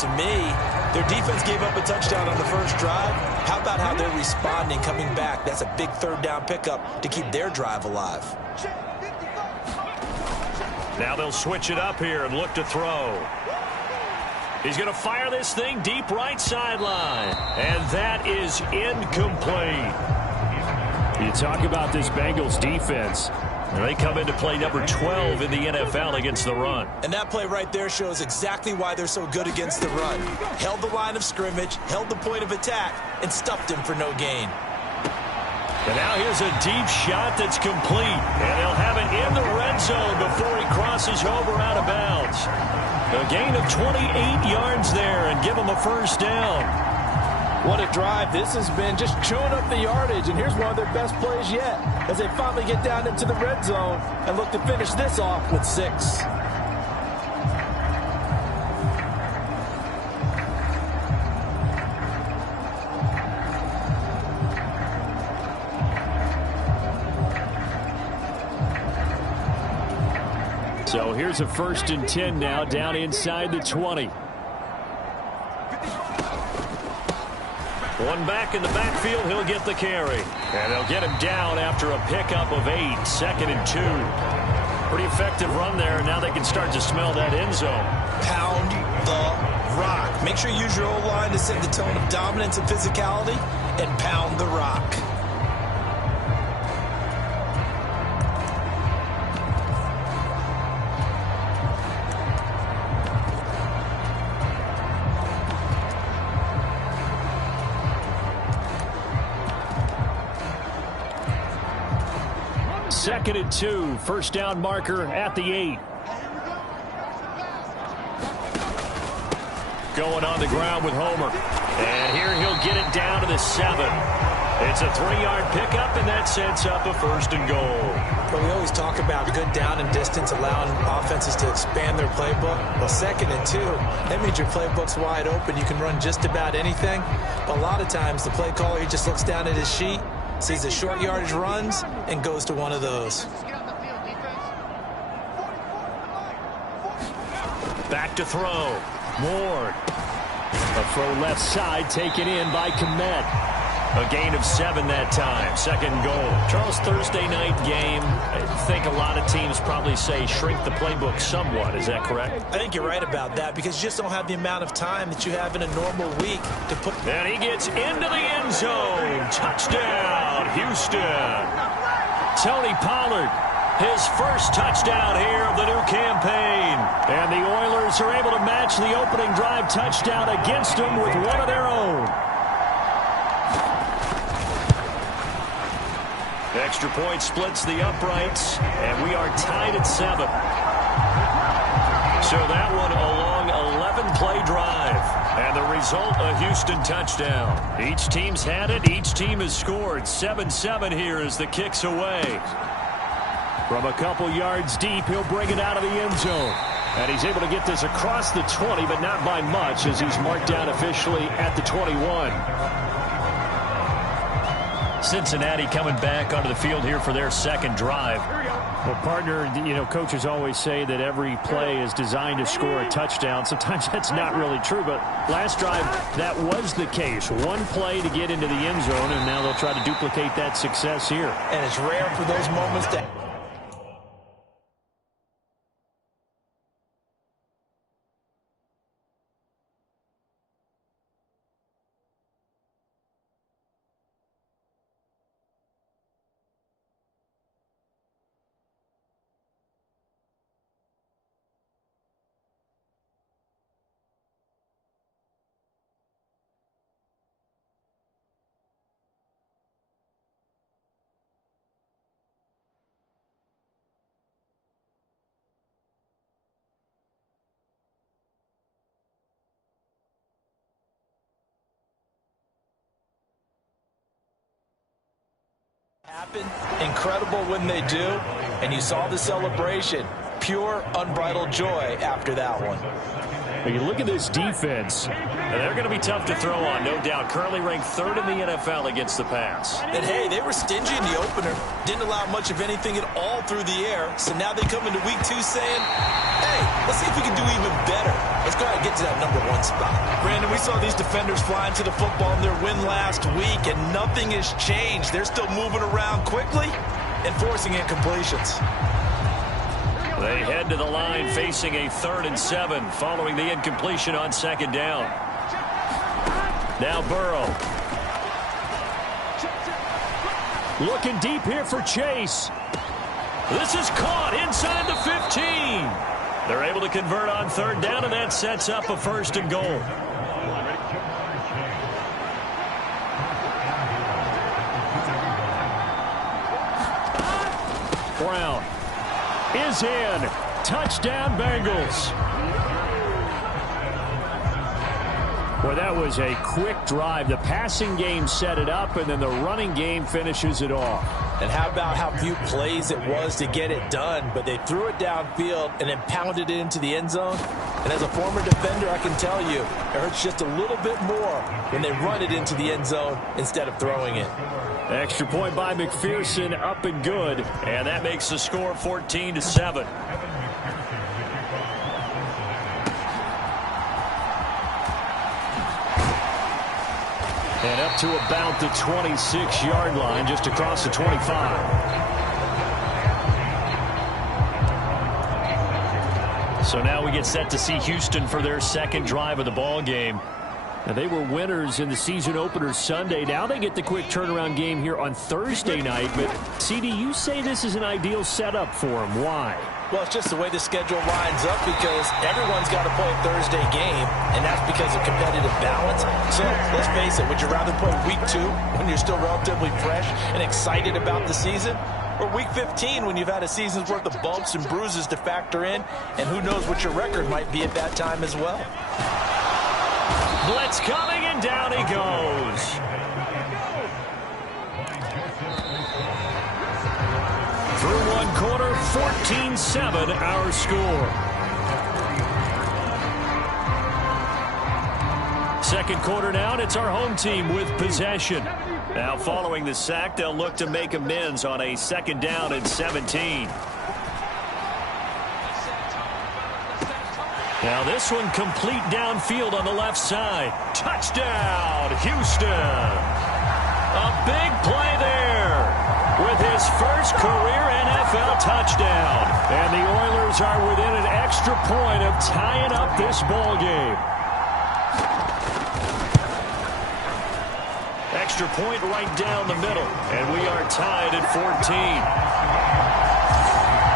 to me, their defense gave up a touchdown on the first drive. How about how they're responding, coming back? That's a big third down pickup to keep their drive alive. Now they'll switch it up here and look to throw. He's going to fire this thing deep right sideline. And that is incomplete. You talk about this Bengals defense. They come into play number 12 in the NFL against the run. And that play right there shows exactly why they're so good against the run. Held the line of scrimmage, held the point of attack, and stuffed him for no gain. And now here's a deep shot that's complete. And they'll have it in the red zone before he crosses over out of bounds. A gain of 28 yards there and give him a first down. What a drive this has been, just chewing up the yardage. And here's one of their best plays yet as they finally get down into the red zone and look to finish this off with 6. So here's a 1st and 10 now, down inside the 20. One back in the backfield, he'll get the carry. And they'll get him down after a pickup of 8, 2nd and 2. Pretty effective run there, and now they can start to smell that end zone. Pound the rock. Make sure you use your O-line to set the tone of dominance and physicality, and pound the rock. Second and 2, first down marker at the 8. Going on the ground with Homer. And here he'll get it down to the 7. It's a 3-yard pickup, and that sets up a 1st and goal. But we always talk about good down and distance, allowing offenses to expand their playbook. Well, 2nd and 2, that means your playbook's wide open. You can run just about anything. But a lot of times, the play caller, he just looks down at his sheet, sees the short yardage runs, and goes to one of those. Back to throw. Ward. A throw left side taken in by Kmet. A gain of 7 that time. 2nd goal. Charles, Thursday night game. I think a lot of teams probably say shrink the playbook somewhat. Is that correct? I think you're right about that because you just don't have the amount of time that you have in a normal week to put. And he gets into the end zone. Touchdown, Houston. Tony Pollard, his first touchdown here of the new campaign. And the Oilers are able to match the opening drive touchdown against them with one of their own. Extra point splits the uprights, and we are tied at 7. So that one a long 11-play drive. And the result, a Houston touchdown. Each team's had it. Each team has scored. 7-7 here as the kick's away. From a couple yards deep, he'll bring it out of the end zone. And he's able to get this across the 20, but not by much as he's marked down officially at the 21. Cincinnati coming back onto the field here for their second drive. Well, partner, you know, coaches always say that every play is designed to score a touchdown. Sometimes that's not really true, but last drive, that was the case. One play to get into the end zone, and now they'll try to duplicate that success here. And it's rare for those moments to... happen. Incredible when they do. And you saw the celebration. Pure, unbridled joy after that one. When you look at this defense, they're going to be tough to throw on, no doubt. Currently ranked 3rd in the NFL against the pass. And, hey, they were stingy in the opener. Didn't allow much of anything at all through the air. So now they come into week 2 saying, hey, let's see if we can do even better. Let's go ahead and get to that #1 spot. Brandon, we saw these defenders fly into the football in their win last week, and nothing has changed. They're still moving around quickly and forcing incompletions. They head to the line facing a 3rd and 7 following the incompletion on 2nd down. Now Burrow. Looking deep here for Chase. This is caught inside the 15. They're able to convert on 3rd down, and that sets up a 1st and goal. Brown is in. Touchdown, Bengals. Well, that was a quick drive. The passing game set it up, and then the running game finishes it off. And how about how few plays it was to get it done, but they threw it downfield and then pounded it into the end zone. And as a former defender, I can tell you, it hurts just a little bit more when they run it into the end zone instead of throwing it. Extra point by McPherson, up and good. And that makes the score 14-7. And up to about the 26-yard line, just across the 25. So now we get set to see Houston for their 2nd drive of the ball game. Now, they were winners in the season opener Sunday. Now they get the quick turnaround game here on Thursday night. But, CD, you say this is an ideal setup for them. Why? Well, it's just the way the schedule lines up because everyone's got to play a Thursday game, and that's because of competitive balance. So let's face it, would you rather play week 2 when you're still relatively fresh and excited about the season, or week 15 when you've had a season's worth of bumps and bruises to factor in, and who knows what your record might be at that time as well? Blitz coming, and down he goes. Through 1 quarter, 14-7 our score. 2nd quarter now, and it's our home team with possession. Now following the sack, they'll look to make amends on a 2nd down and 17. Now this one complete downfield on the left side. Touchdown, Houston. A big play there with his first career NFL touchdown. And the Oilers are within an extra point of tying up this ball game. Extra point right down the middle. And we are tied at 14.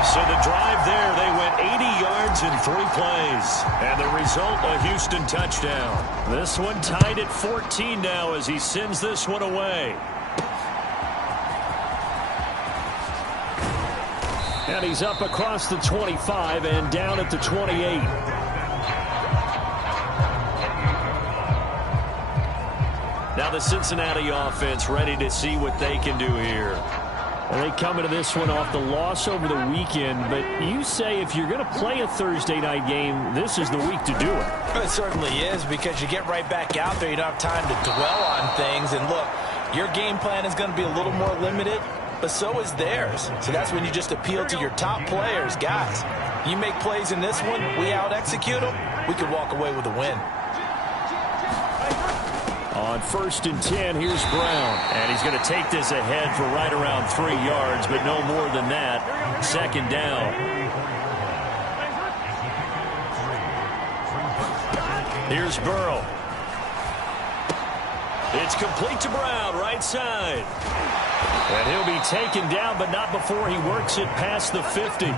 So the drive there, they went 80 yards in 3 plays. And the result, a Houston touchdown. This one tied at 14 now as he sends this one away. And he's up across the 25 and down at the 28. Now the Cincinnati offense ready to see what they can do here. Well, they come into this one off the loss over the weekend, but you say if you're going to play a Thursday night game, this is the week to do it. It certainly is, because you get right back out there. You don't have time to dwell on things. And look, your game plan is going to be a little more limited, but so is theirs. So that's when you just appeal to your top players. Guys, you make plays in this one, we out-execute them, we could walk away with a win. On 1st and 10, here's Brown. And he's going to take this ahead for right around 3 yards, but no more than that. 2nd down. Here's Burrow. It's complete to Brown, right side. And he'll be taken down, but not before he works it past the 50.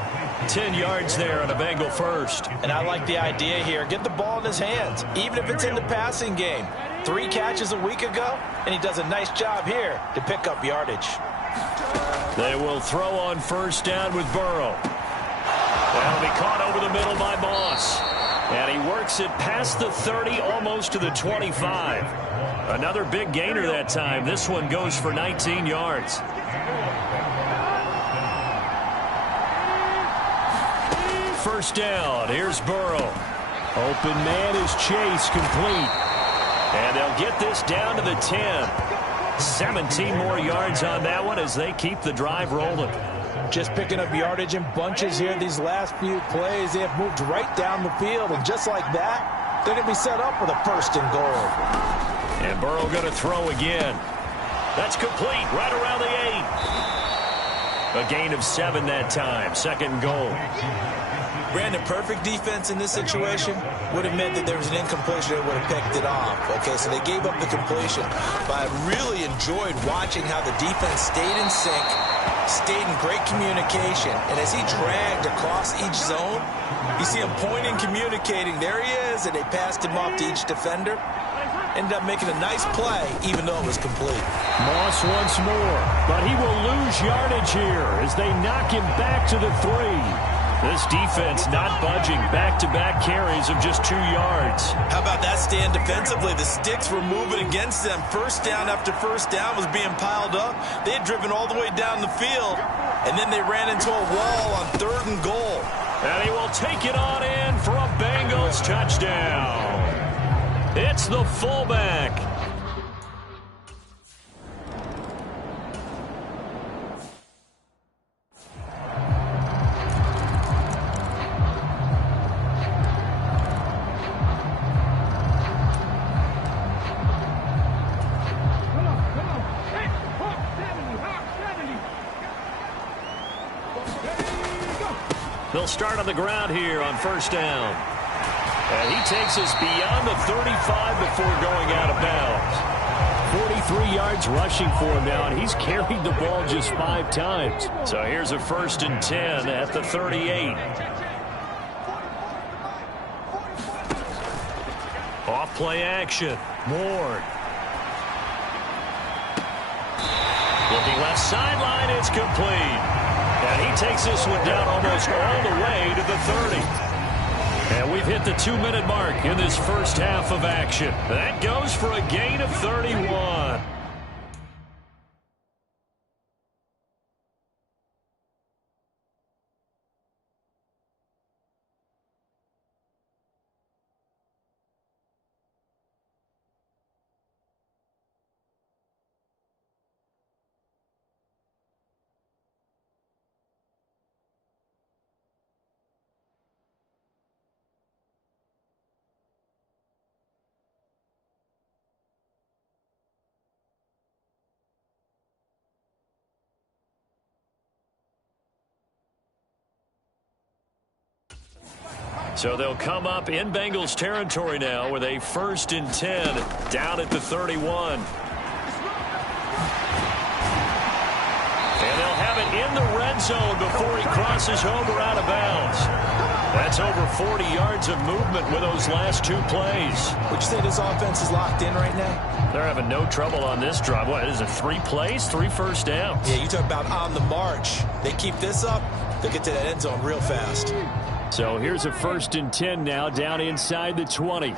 10 yards there on a Bengal first. And I like the idea here. Get the ball in his hands, even if it's in the passing game. 3 catches a week ago, and he does a nice job here to pick up yardage. They will throw on 1st down with Burrow. That'll be caught over the middle by Moss. And he works it past the 30, almost to the 25. Another big gainer that time. This one goes for 19 yards. First down. Here's Burrow. Open man is Chase, complete. And they'll get this down to the 10. 17 more yards on that one as they keep the drive rolling. Just picking up yardage in bunches here. These last few plays, they have moved right down the field. And just like that, they're going to be set up with a 1st and goal. And Burrow going to throw again. That's complete right around the 8. A gain of 7 that time. 2nd and goal. Brandon, perfect defense in this situation would have meant that there was an incompletion. They would have picked it off. Okay, so they gave up the completion. But I really enjoyed watching how the defense stayed in sync, stayed in great communication. And as he dragged across each zone, you see him pointing, communicating. There he is, and they passed him off to each defender. Ended up making a nice play, even though it was complete. Moss once more, but he will lose yardage here as they knock him back to the 3. This defense not budging. Back-to-back carries of just 2 yards. How about that stand defensively? The sticks were moving against them. 1st down after 1st down was being piled up. They had driven all the way down the field, and then they ran into a wall on 3rd and goal. And he will take it on in for a Bengals touchdown. It's the fullback. They'll start on the ground here on 1st down. And he takes us beyond the 35 before going out of bounds. 43 yards rushing for him now, and he's carried the ball just 5 times. So here's a 1st and 10 at the 38. Off play action. Ward. Looking left sideline, it's complete. And he takes this one down almost all the way to the 30. And we've hit the 2-minute mark in this 1st half of action. That goes for a gain of 31. So they'll come up in Bengals territory now with a 1st and 10 down at the 31. And they'll have it in the red zone before he crosses over out of bounds. That's over 40 yards of movement with those last 2 plays. Would you say this offense is locked in right now? They're having no trouble on this drive. What is it, 3 plays, 3 first downs? Yeah, you talk about on the march. They keep this up, they'll get to that end zone real fast. So here's a 1st and 10 now down inside the 20.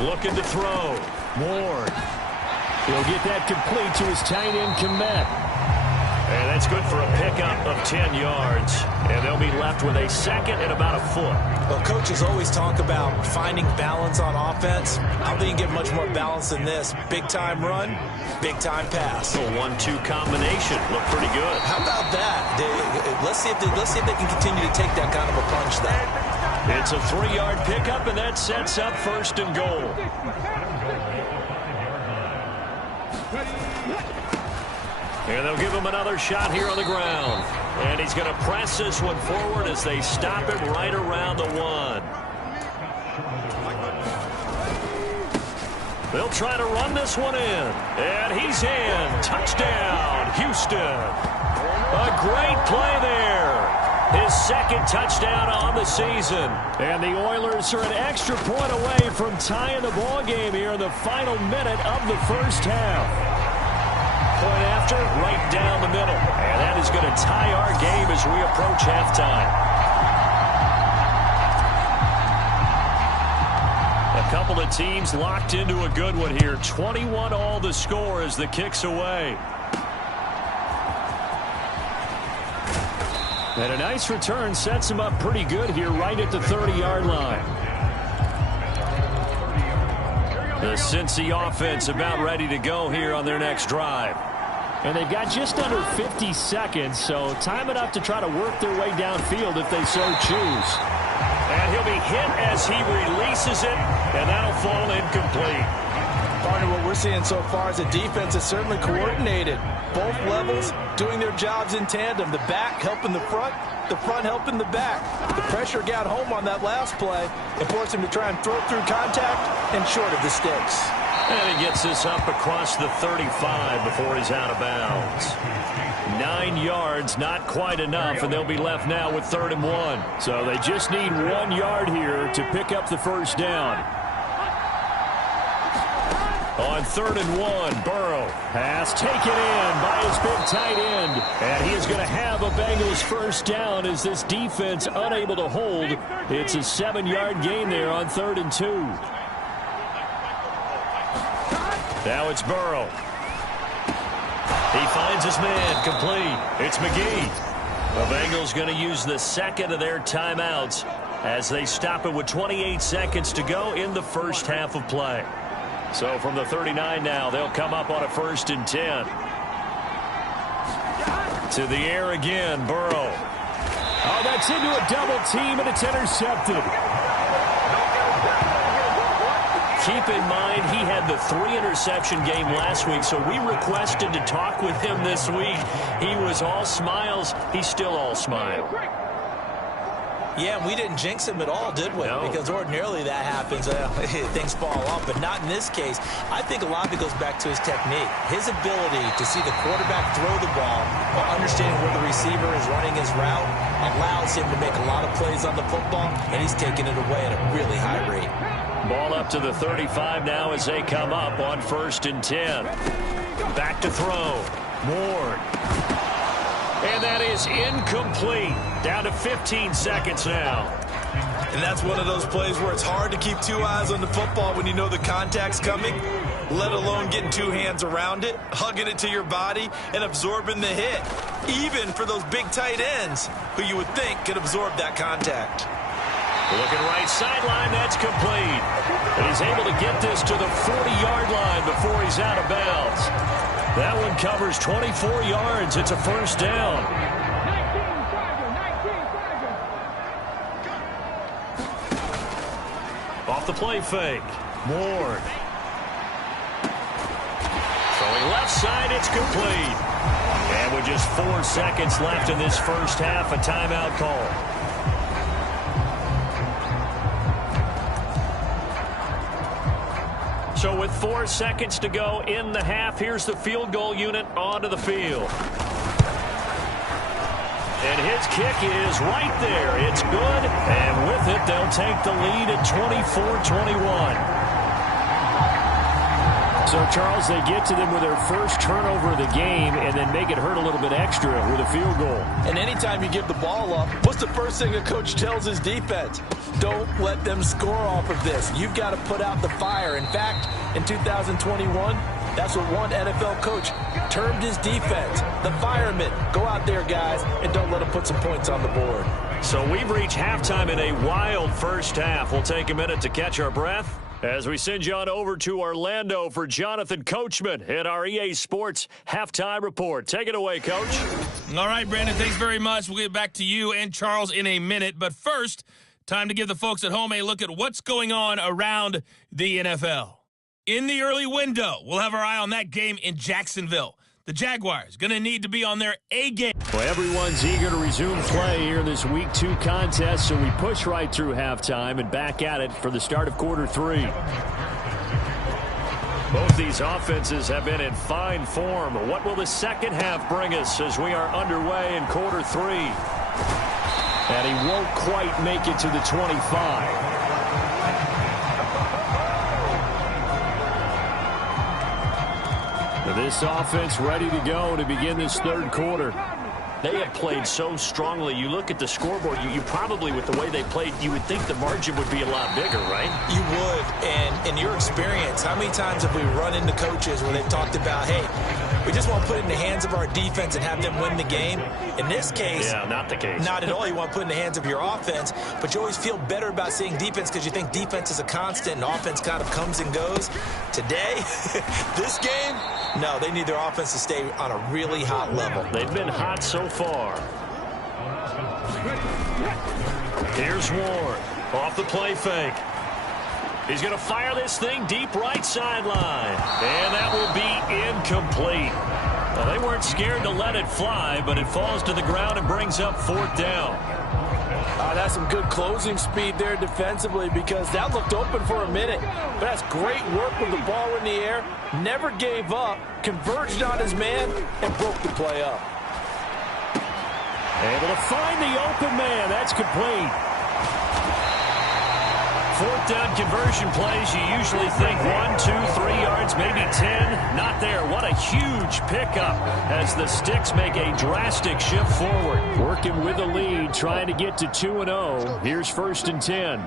Looking to throw. Ward. He'll get that complete to his tight end, Komet. And that's good for a pickup of 10 yards. And they'll be left with a 2nd and about a foot. Well, coaches always talk about finding balance on offense. I don't think you get much more balance than this. Big-time run, big-time pass. A 1-2 combination. Look pretty good. How about that? Let's see if they can continue to take that kind of a punch there. It's a 3-yard pickup, and that sets up 1st and goal. And they'll give him another shot here on the ground. And he's going to press this one forward as they stop him right around the 1. They'll try to run this one in. And he's in. Touchdown, Houston. A great play there. His 2nd touchdown on the season. And the Oilers are an extra point away from tying the ball game here in the final minute of the 1st half. Point after, right down the middle. And that is going to tie our game as we approach halftime. A couple of teams locked into a good one here. 21 all the score as the kick's away. And a nice return sets him up pretty good here right at the 30-yard line. The Cincy offense about ready to go here on their next drive. And they've got just under 50 seconds, so time enough to try to work their way downfield if they so choose. And he'll be hit as he releases it, and that'll fall incomplete. Partner, what we're seeing so far is the defense is certainly coordinated. Both levels doing their jobs in tandem. The back helping the front helping the back. The pressure got home on that last play and forced him to try and throw through contact and short of the sticks. And he gets this up across the 35 before he's out of bounds. 9 yards, not quite enough, and they'll be left now with 3rd and 1. So they just need 1 yard here to pick up the first down. On 3rd and 1, Burrow. Pass taken in by his big tight end. And he is going to have a Bengals first down as this defense unable to hold. It's a 7-yard gain there on 3rd and 2. Now it's Burrow. He finds his man, complete. It's McGee. The Bengals going to use the second of their timeouts as they stop it with 28 seconds to go in the first half of play. So from the 39 now, they'll come up on a 1st and 10. To the air again, Burrow. Oh, that's into a double team, and it's intercepted. Keep in mind, he had the 3-interception game last week, so we requested to talk with him this week. He was all smiles. He's still all smile. Yeah, and we didn't jinx him at all, did we? No. Because ordinarily that happens. Things fall off, but not in this case. I think a lot of it goes back to his technique. His ability to see the quarterback throw the ball while understanding where the receiver is running his route allows him to make a lot of plays on the football, and he's taking it away at a really high rate. Ball up to the 35 now as they come up on 1st and 10. Back to throw. Ward. And that is incomplete. Down to 15 seconds now. And that's one of those plays where it's hard to keep 2 eyes on the football when you know the contact's coming, let alone getting 2 hands around it, hugging it to your body, and absorbing the hit, even for those big tight ends who you would think could absorb that contact. Looking right sideline, that's complete. And he's able to get this to the 40-yard line before he's out of bounds. That one covers 24 yards. It's a first down. Off the play fake. Ward. Throwing left side, it's complete. And with just 4 seconds left in this first half, a timeout call. So with 4 seconds to go in the half, here's the field goal unit onto the field. And his kick is right there. It's good. And with it, they'll take the lead at 24-21. So, Charles, they get to them with their first turnover of the game and then make it hurt a little bit extra with a field goal. And anytime you give the ball up, what's the first thing a coach tells his defense? Don't let them score off of this. You've got to put out the fire. In fact, in 2021, that's what one NFL coach termed his defense. The firemen. Go out there, guys, and don't let them put some points on the board. So we've reached halftime in a wild first half. We'll take a minute to catch our breath as we send you on over to Orlando for Jonathan Coachman at our EA Sports Halftime Report. Take it away, Coach. All right, Brandon, thanks very much. We'll get back to you and Charles in a minute. But first, time to give the folks at home a look at what's going on around the NFL. In the early window, we'll have our eye on that game in Jacksonville. The Jaguars going to need to be on their A game. Well, everyone's eager to resume play here in this Week 2 contest, so we push right through halftime and back at it for the start of quarter 3. Both these offenses have been in fine form. What will the second half bring us as we are underway in quarter 3? And he won't quite make it to the 25. This offense ready to go to begin this third quarter. They have played so strongly. You look at the scoreboard, you probably, with the way they played, you would think the margin would be a lot bigger, right? You would. And in your experience, how many times have we run into coaches where they've talked about, hey, we just want to put it in the hands of our defense and have them win the game? In this case, yeah, not the case. Not at all. You want to put it in the hands of your offense, but you always feel better about seeing defense because you think defense is a constant and offense kind of comes and goes. Today, this game, no, they need their offense to stay on a really hot level. They've been hot so far. Here's Ward off the play fake. He's going to fire this thing deep right sideline. And that will be incomplete. Well, they weren't scared to let it fly, but it falls to the ground and brings up 4th down. That's some good closing speed there defensively because that looked open for a minute. But that's great work with the ball in the air. Never gave up, converged on his man, and broke the play up. Able to find the open man. That's complete. 4th down conversion plays, you usually think 1, 2, 3 yards, maybe 10. Not there. What a huge pickup as the Sticks make a drastic shift forward. Working with the lead, trying to get to 2-0. Here's 1st and 10.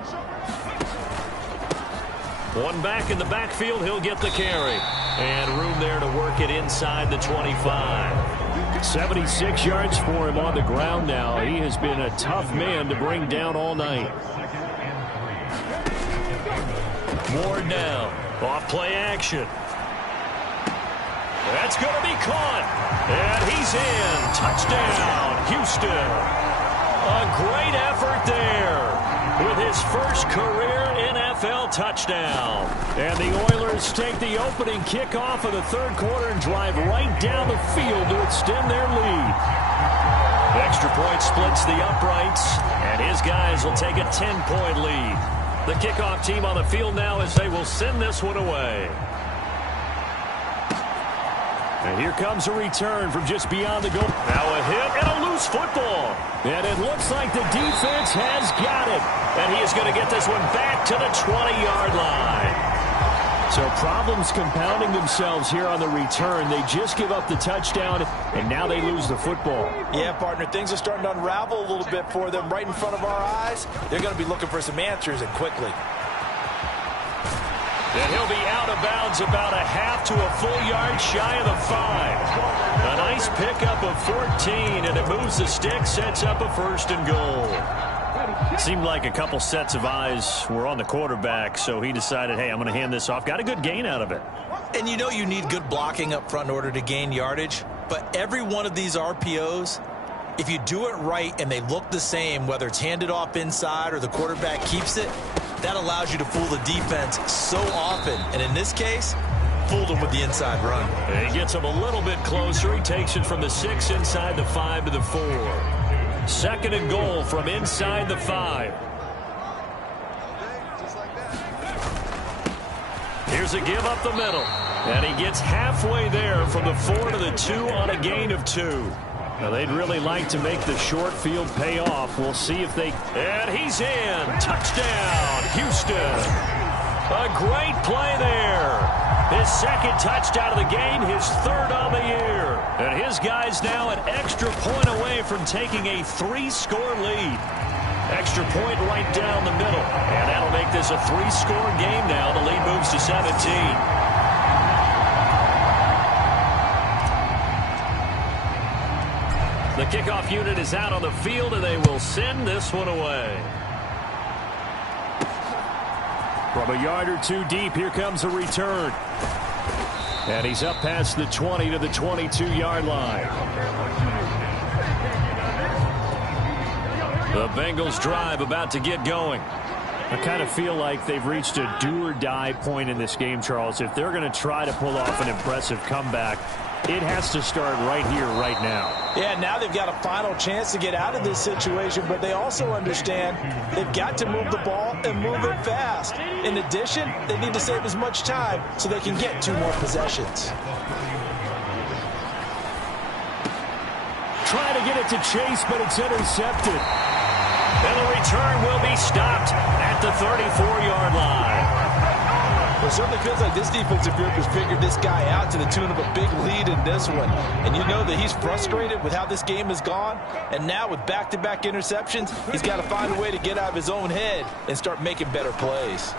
One back in the backfield, he'll get the carry. And room there to work it inside the 25. 76 yards for him on the ground now. He has been a tough man to bring down all night. Ward now, off play action. That's going to be caught. And he's in. Touchdown, Houston. A great effort there with his first career NFL touchdown. And the Oilers take the opening kickoff of the 3rd quarter and drive right down the field to extend their lead. The extra point splits the uprights, and his guys will take a 10-point lead. The kickoff team on the field now as they will send this one away. And here comes a return from just beyond the goal. Now a hit and a loose football. And it looks like the defense has got it. And he is going to get this one back to the 20-yard line. So problems compounding themselves here on the return. They just give up the touchdown, and now they lose the football. Yeah, partner, things are starting to unravel a little bit for them right in front of our eyes. They're going to be looking for some answers, and quickly. And he'll be out of bounds about a half to a full yard shy of the 5. A nice pickup of 14, and it moves the stick, sets up a 1st and goal. Seemed like a couple sets of eyes were on the quarterback, so he decided, hey, I'm going to hand this off. Got a good gain out of it. And you know you need good blocking up front in order to gain yardage, but every one of these RPOs, if you do it right and they look the same, whether it's handed off inside or the quarterback keeps it, that allows you to fool the defense so often. And in this case, fooled him with the inside run. And he gets him a little bit closer. He takes it from the 6 inside the 5 to the 4. 2nd and goal from inside the 5. Here's a give up the middle. And he gets halfway there from the 4 to the 2 on a gain of 2. Now, they'd really like to make the short field pay off. We'll see if they... And he's in. Touchdown, Houston. A great play there. His 2nd touchdown of the game, his 3rd on the year. And his guys now an extra point away from taking a 3-score lead. Extra point right down the middle. And that'll make this a 3-score game now. The lead moves to 17. The kickoff unit is out on the field, and they will send this one away. From a yard or 2 deep, here comes a return. And he's up past the 20 to the 22-yard line. The Bengals drive about to get going. I kind of feel like they've reached a do-or-die point in this game, Charles. If they're going to try to pull off an impressive comeback, it has to start right here, right now. Yeah, now they've got a final chance to get out of this situation, but they also understand they've got to move the ball and move it fast. In addition, they need to save as much time so they can get 2 more possessions. Trying to get it to Chase, but it's intercepted. And the return will be stopped at the 34-yard line. It certainly feels like this defensive group has figured this guy out to the tune of a big lead in this one. And you know that he's frustrated with how this game has gone. And now with back-to-back interceptions, he's got to find a way to get out of his own head and start making better plays.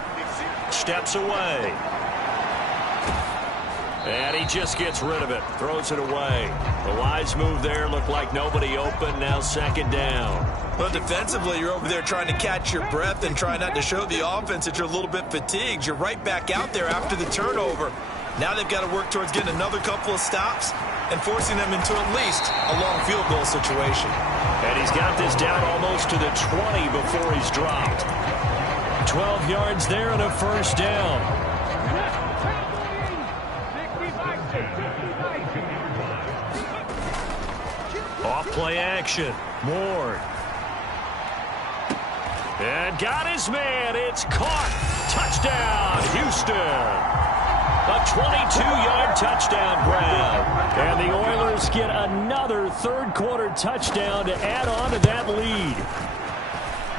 steps away. And he just gets rid of it. Throws it away. The wise move there. Looked like nobody open. Now second down. Well, defensively, you're over there trying to catch your breath and try not to show the offense that you're a little bit fatigued. You're right back out there after the turnover. Now they've got to work towards getting another couple of stops and forcing them into at least a long field goal situation. And he's got this down almost to the 20 before he's dropped. 12 yards there and a first down. Off play action. Moore. And got his man. It's caught. Touchdown, Houston. A 22-yard touchdown grab. And the Oilers get another third-quarter touchdown to add on to that lead.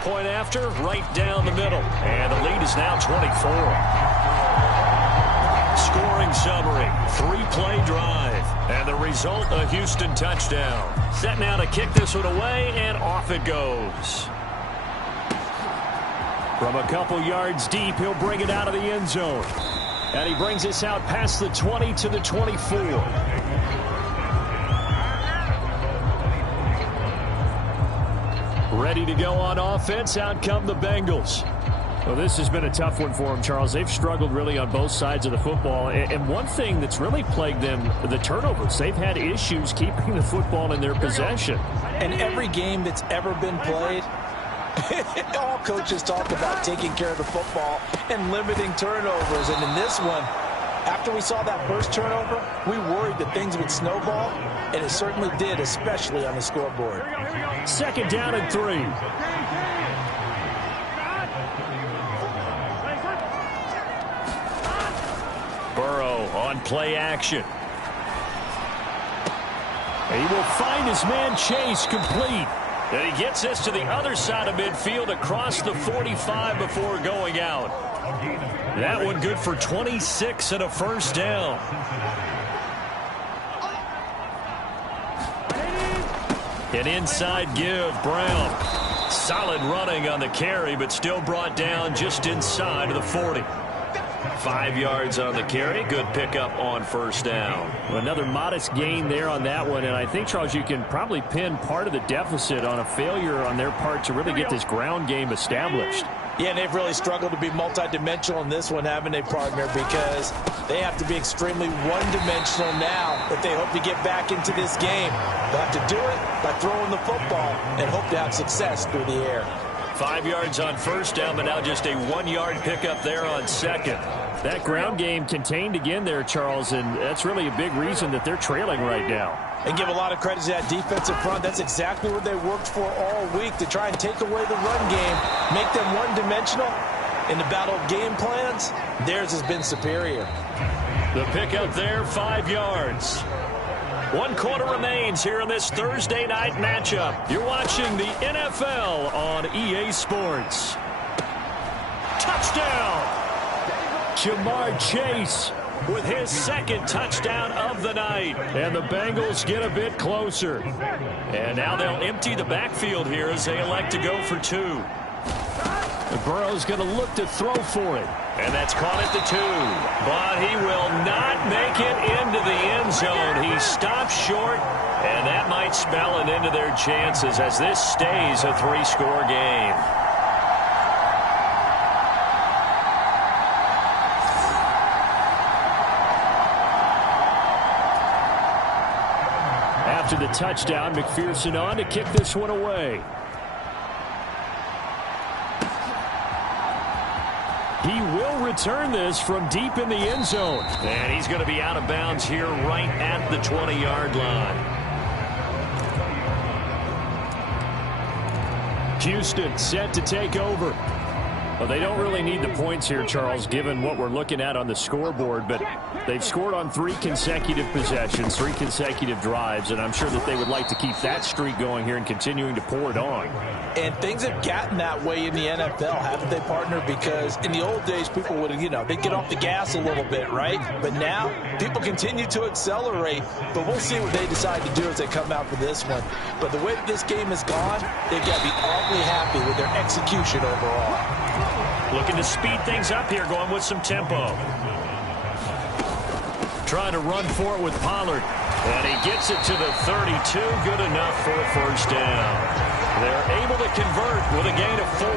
Point after, right down the middle. And the lead is now 24. Scoring summary, 3-play drive. And the result, a Houston touchdown. Set now to kick this one away, and off it goes. From a couple yards deep, he'll bring it out of the end zone. And he brings us out past the 20 to the 24. Ready to go on offense. Out come the Bengals. Well, this has been a tough one for them, Charles. They've struggled really on both sides of the football. And one thing that's really plagued them, the turnovers. They've had issues keeping the football in their possession. And every game that's ever been played, all coaches talk about taking care of the football and limiting turnovers. And in this one, after we saw that first turnover, we worried that things would snowball, and it certainly did, especially on the scoreboard. Second down and 3. Burrow on play action. He will find his man Chase complete. And he gets this to the other side of midfield across the 45 before going out. That one good for 26 and a first down. An inside give, Brown. Solid running on the carry, but still brought down just inside of the 40. 5 yards on the carry. Good pickup on first down. Well, another modest gain there on that one. And I think, Charles, you can probably pin part of the deficit on a failure on their part to really get this ground game established. Yeah, and they've really struggled to be multidimensional in this one, haven't they, partner? Because they have to be extremely one-dimensional now if they hope to get back into this game. They'll have to do it by throwing the football and hope to have success through the air. 5 yards on first down, but now just a 1-yard pickup there on second. That ground game contained again there, Charles, and that's really a big reason that they're trailing right now. And give a lot of credit to that defensive front. That's exactly what they worked for all week, to try and take away the run game, make them one-dimensional. In the battle of game plans, theirs has been superior. The pickup there, 5 yards. 1 quarter remains here in this Thursday night matchup. You're watching the NFL on EA Sports. Touchdown! Jamar Chase with his second touchdown of the night. And the Bengals get a bit closer. And now they'll empty the backfield here as they elect to go for 2. Burrow's going to look to throw for it. And that's caught at the 2. But he will not make it into the end zone. He stops short, and that might spell an end to their chances as this stays a 3-score game. After the touchdown, McPherson on to kick this one away. He will return this from deep in the end zone. And he's going to be out of bounds here right at the 20-yard line. Houston set to take over. Well, they don't really need the points here, Charles, given what we're looking at on the scoreboard, but they've scored on 3 consecutive possessions, 3 consecutive drives, and I'm sure that they would like to keep that streak going here and continuing to pour it on. And things have gotten that way in the NFL, haven't they, partner? Because in the old days, people would, they'd get off the gas a little bit, right? But now, people continue to accelerate, but we'll see what they decide to do as they come out for this one. But the way that this game has gone, they've got to be awfully happy with their execution overall. Looking to speed things up here, going with some tempo. Trying to run for it with Pollard. And he gets it to the 32. Good enough for a first down. They're able to convert with a gain of 4.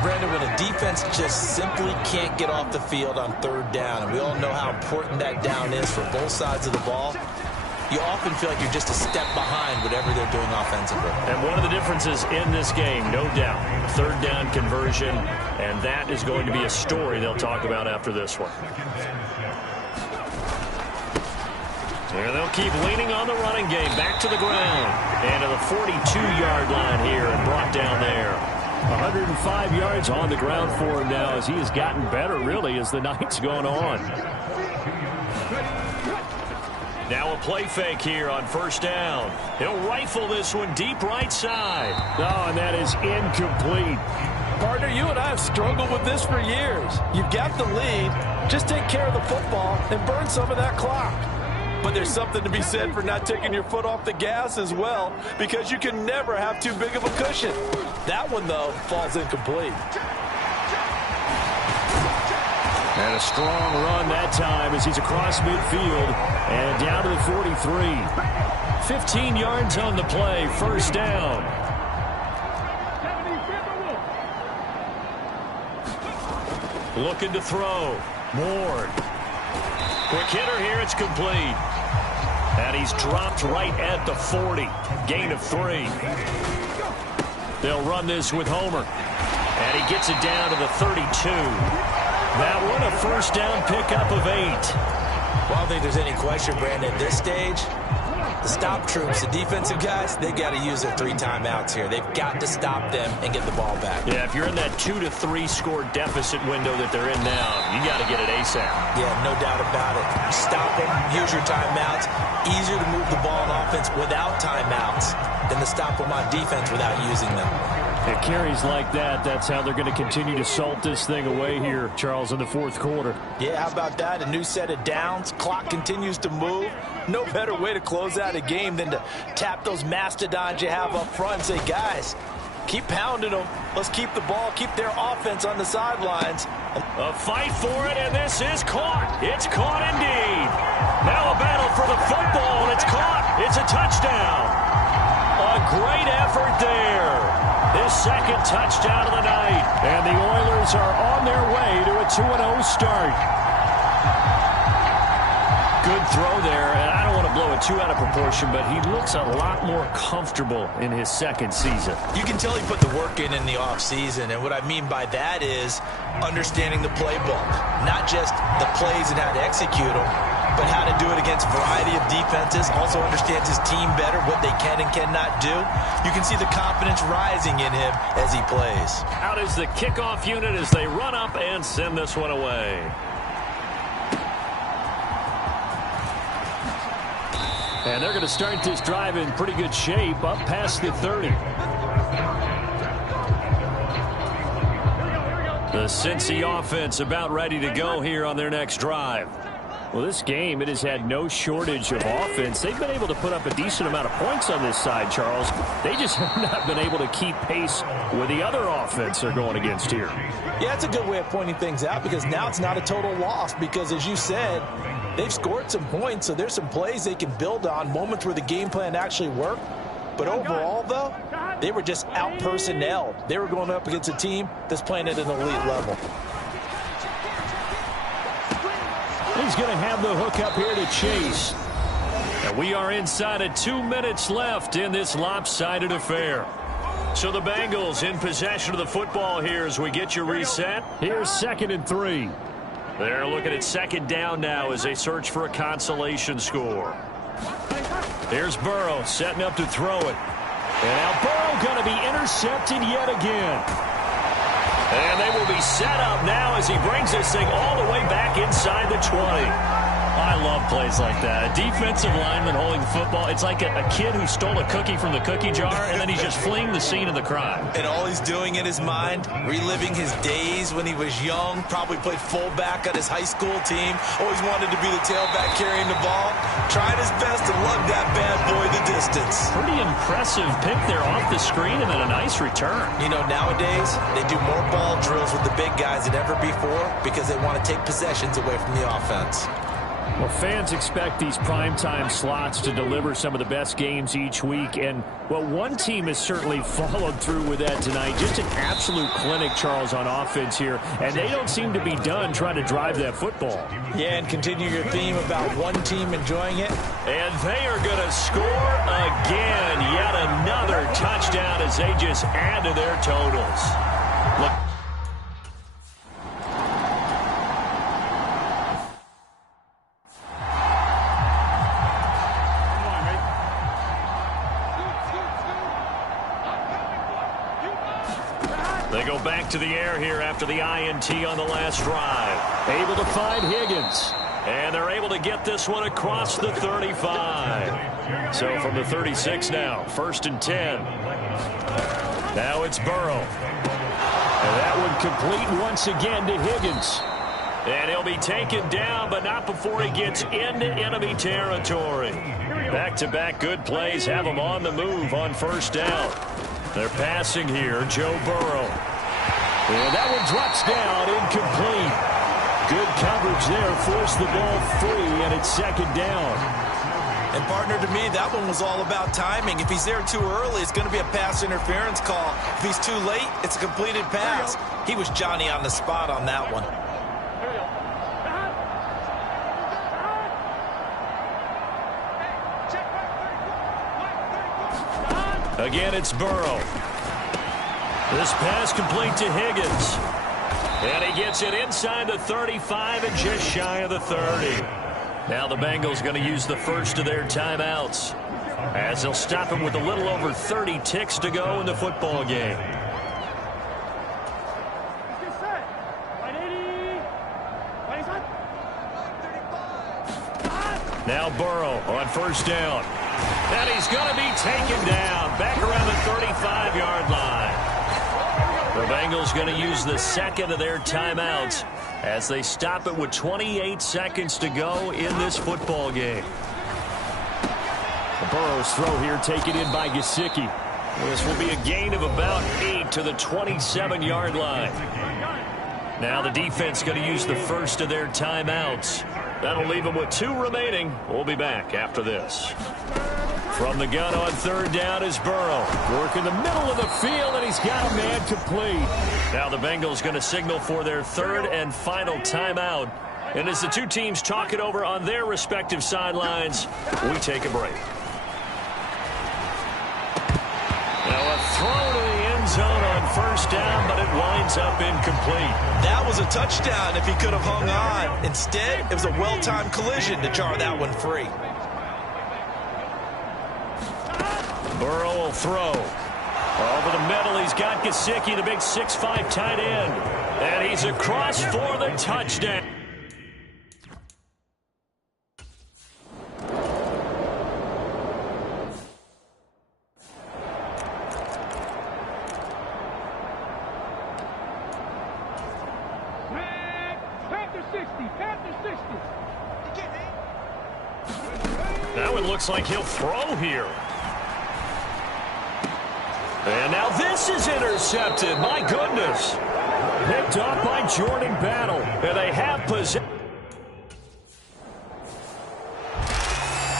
Brandon, when a defense just simply can't get off the field on third down, and we all know how important that down is for both sides of the ball, you often feel like you're just a step behind whatever they're doing offensively. And one of the differences in this game, no doubt, third down conversion, and that is going to be a story they'll talk about after this one. And they'll keep leaning on the running game. Back to the ground. And to the 42-yard line here and brought down there. 105 yards on the ground for him now as he has gotten better, really, as the night's gone on. Now a play fake here on first down. He'll rifle this one deep right side. Oh, and that is incomplete. Partner, you and I have struggled with this for years. You've got the lead. Just take care of the football and burn some of that clock. But there's something to be said for not taking your foot off the gas as well, because you can never have too big of a cushion. That one, though, falls incomplete. And a strong run that time as he's across midfield and down to the 43. 15 yards on the play, first down. Looking to throw. Ward. Quick hitter here, it's complete. And he's dropped right at the 40. Gain of 3. They'll run this with Homer. And he gets it down to the 32. That one a first down pickup of 8. Well, I don't think there's any question, Brandon, at this stage, the stop troops, the defensive guys, they got to use their 3 timeouts here. They've got to stop them and get the ball back. Yeah, if you're in that 2 to 3 score deficit window that they're in now, you got to get it ASAP. Yeah, no doubt about it. Stop them, use your timeouts. Easier to move the ball on offense without timeouts than to stop them on defense without using them. It carries like that. That's how they're going to continue to salt this thing away here, Charles, in the fourth quarter. Yeah, how about that? A new set of downs. Clock continues to move. No better way to close out a game than to tap those mastodons you have up front and say, guys, keep pounding them. Let's keep the ball, keep their offense on the sidelines. A fight for it, and this is caught. It's caught indeed. Now a battle for the football, and it's caught. It's a touchdown. A great effort there. His second touchdown of the night. And the Oilers are on their way to a 2-0 start. Good throw there, and I don't want to blow it too out of proportion, but he looks a lot more comfortable in his second season. You can tell he put the work in the offseason, and what I mean by that is understanding the playbook. Not just the plays and how to execute them, but how to do it against a variety of defenses. Also understands his team better, what they can and cannot do. You can see the confidence rising in him as he plays. Out is the kickoff unit as they run up and send this one away. And they're going to start this drive in pretty good shape, up past the 30. The Cincy offense about ready to go here on their next drive. Well, this game, it has had no shortage of offense. They've been able to put up a decent amount of points on this side, Charles. They just have not been able to keep pace with the other offense they're going against here. Yeah, that's a good way of pointing things out, because now it's not a total loss, because as you said, they've scored some points, so there's some plays they can build on, moments where the game plan actually worked. But overall, though, they were just out-personnelled. They were going up against a team that's playing at an elite level. He's going to have the hook up here to Chase. And we are inside of 2 minutes left in this lopsided affair. So the Bengals in possession of the football here as we get you reset. Here's 2nd and 3. They're looking at second down now as they search for a consolation score. Here's Burrow setting up to throw it. And now Burrow going to be intercepted yet again. And they will be set up now as he brings this thing all the way back inside the 20. I love plays like that. A defensive lineman holding the football. It's like a kid who stole a cookie from the cookie jar, and then he's just fleeing the scene of the crime. And all he's doing in his mind, reliving his days when he was young, probably played fullback on his high school team, always wanted to be the tailback carrying the ball, trying his best to lug that bad boy the distance. Pretty impressive pick there off the screen, and then a nice return. You know, nowadays, they do more ball drills with the big guys than ever before because they want to take possessions away from the offense. Well, fans expect these primetime slots to deliver some of the best games each week. And, well, one team has certainly followed through with that tonight. Just an absolute clinic, Charles, on offense here. And they don't seem to be done trying to drive that football. Yeah, and continue your theme about one team enjoying it. And they are going to score again. Yet another touchdown as they just add to their totals. Look. They go back to the air here after the INT on the last drive. Able to find Higgins. And they're able to get this one across the 35. So from the 36 now, 1st and 10. Now it's Burrow. And that one complete once again to Higgins. And he'll be taken down, but not before he gets into enemy territory. Back-to-back good plays have him on the move on 1st down. They're passing here, Joe Burrow. And that one drops down, incomplete. Good coverage there, forced the ball free, and it's 2nd down. And, partner, to me, that one was all about timing. If he's there too early, it's going to be a pass interference call. If he's too late, it's a completed pass. He was Johnny on the spot on that one. Again, it's Burrow. This pass complete to Higgins. And he gets it inside the 35 and just shy of the 30. Now the Bengals going to use the first of their timeouts, as they'll stop him with a little over 30 ticks to go in the football game. Now Burrow on 1st down. And he's going to be taken down back around the 35-yard line. The Bengals going to use the 2nd of their timeouts as they stop it with 28 seconds to go in this football game. Burrow's throw here taken in by Gesicki. This will be a gain of about 8 to the 27-yard line. Now the defense going to use the first of their timeouts. That'll leave them with 2 remaining. We'll be back after this. From the gun on 3rd down is Burrow. Work in the middle of the field, and he's got a man complete. Now the Bengals going to signal for their 3rd and final timeout. And as the two teams talk it over on their respective sidelines, we take a break. Now a throw to the end zone on 1st down, but it winds up incomplete. That was a touchdown if he could have hung on. Instead, it was a well-timed collision to jar that one free. Burrow will throw. Over the middle, he's got Gesicki, the big 6'5" tight end. And he's across for the touchdown. That one looks like he'll throw here. And now this is intercepted. My goodness. Picked off by Jordan Battle. And they have possession.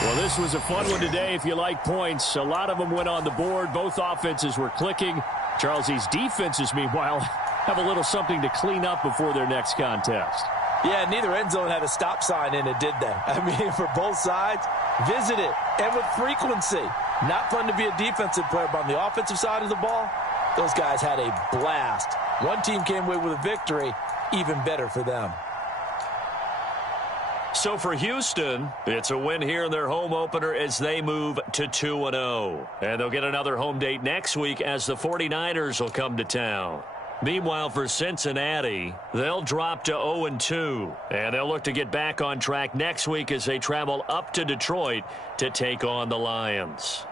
Well, this was a fun one today if you like points. A lot of them went on the board. Both offenses were clicking. Charles, these defenses, meanwhile, have a little something to clean up before their next contest. Yeah, neither end zone had a stop sign in it, did they? I mean, for both sides, visit it, and with frequency. Not fun to be a defensive player, but on the offensive side of the ball, those guys had a blast. One team came away with a victory, even better for them. So for Houston, it's a win here in their home opener as they move to 2-0. And they'll get another home date next week as the 49ers will come to town. Meanwhile, for Cincinnati, they'll drop to 0-2. And they'll look to get back on track next week as they travel up to Detroit to take on the Lions.